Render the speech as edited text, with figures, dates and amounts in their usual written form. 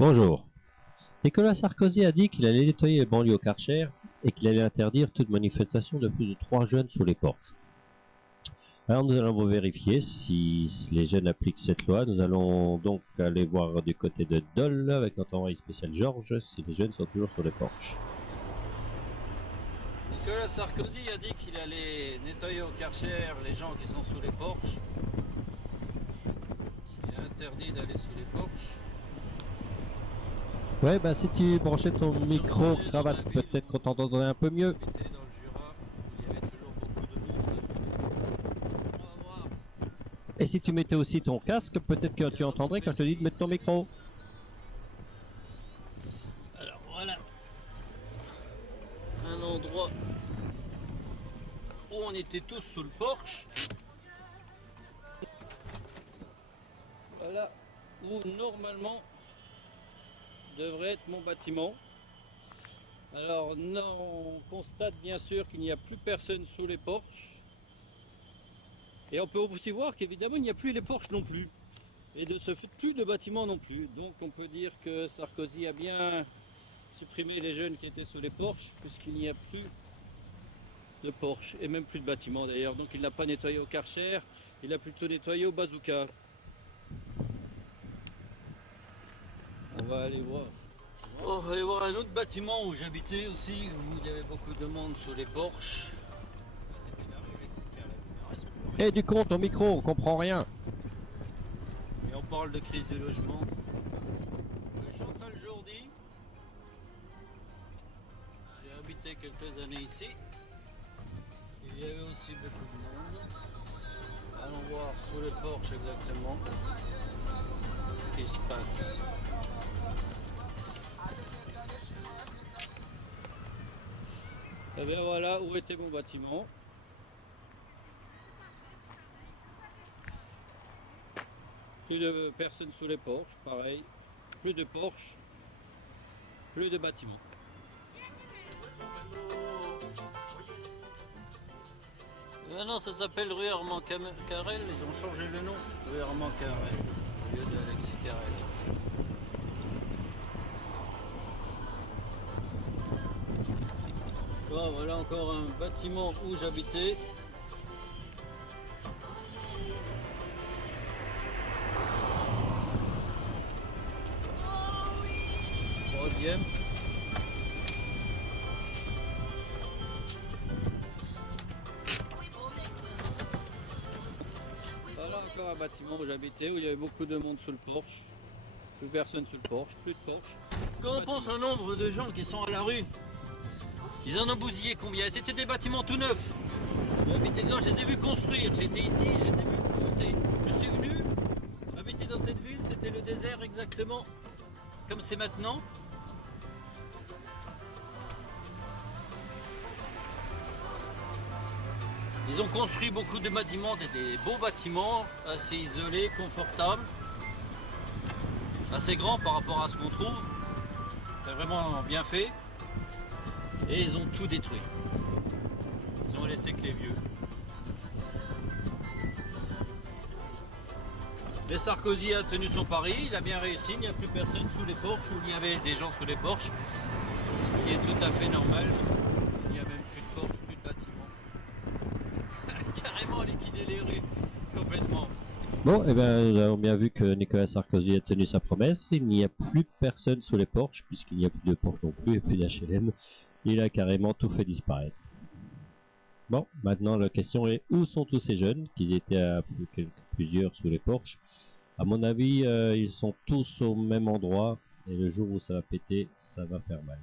Bonjour. Nicolas Sarkozy a dit qu'il allait nettoyer les banlieues au Karcher et qu'il allait interdire toute manifestation de plus de 3 jeunes sous les porches. Alors nous allons vérifier si les jeunes appliquent cette loi. Nous allons donc aller voir du côté de Dole avec notre envoyé spécial Georges si les jeunes sont toujours sur les porches. Nicolas Sarkozy a dit qu'il allait nettoyer au Karcher les gens qui sont sous les porches. Il est interdit d'aller sous les porches. Ouais, bah si tu branchais ton micro cravate, peut-être qu'on t'entendrait un peu mieux. Dans le Jura, où il y avait toujours beaucoup de monde. On va voir. Et si tu mettais aussi ton casque, peut-être que tu entendrais quand je te dis de mettre ton micro. Alors voilà un endroit où on était tous sous le porche. Voilà où normalement devrait être mon bâtiment. Alors on constate bien sûr qu'il n'y a plus personne sous les porches. Et on peut aussi voir qu'évidemment il n'y a plus les porches non plus. Et de ce fait plus de bâtiments non plus. Donc on peut dire que Sarkozy a bien supprimé les jeunes qui étaient sous les porches, puisqu'il n'y a plus de porches et même plus de bâtiments d'ailleurs. Donc il n'a pas nettoyé au Karcher, il a plutôt nettoyé au bazooka. On va aller voir. On va aller voir un autre bâtiment où j'habitais aussi, où il y avait beaucoup de monde sous les porches. Et du coup, ton micro, on comprend rien. Et on parle de crise du logement. Le Chantal Jourdi. J'ai habité quelques années ici. Il y avait aussi beaucoup de monde. Allons voir sous les porches exactement ce qui se passe. Et bien voilà où était mon bâtiment. Plus de personnes sous les porches, pareil. Plus de porches, plus de bâtiments. Maintenant ça s'appelle rue Armand Carrel, ils ont changé le nom. Rue Armand Carrel, au lieu d'Alexis Carrel. Bon, voilà encore un bâtiment où j'habitais. Troisième. Voilà encore un bâtiment où j'habitais, où il y avait beaucoup de monde sous le porche. Plus personne sous le porche, plus de porche. Quand on pense au nombre de gens qui sont à la rue, ils en ont bousillé combien? C'était des bâtiments tout neufs. J'habitais dedans, je les ai vus construire. J'étais ici, je les ai vus monter. Je suis venu habiter dans cette ville, c'était le désert exactement comme c'est maintenant. Ils ont construit beaucoup de bâtiments, des beaux bâtiments, assez isolés, confortables, assez grands par rapport à ce qu'on trouve. C'est vraiment bien fait. Et ils ont tout détruit. Ils ont laissé que les vieux. Mais Sarkozy a tenu son pari, il a bien réussi, il n'y a plus personne sous les porches, où il y avait des gens sous les porches, ce qui est tout à fait normal. Il n'y a même plus de porches, plus de bâtiments. Carrément liquider les rues, complètement. Bon, eh bien, nous avons bien vu que Nicolas Sarkozy a tenu sa promesse. Il n'y a plus personne sous les porches, puisqu'il n'y a plus de porches non plus et plus d'HLM. Il a carrément tout fait disparaître. Bon, maintenant la question est, où sont tous ces jeunes qui étaient à plusieurs sous les porches? À mon avis, ils sont tous au même endroit, et le jour où ça va péter, ça va faire mal.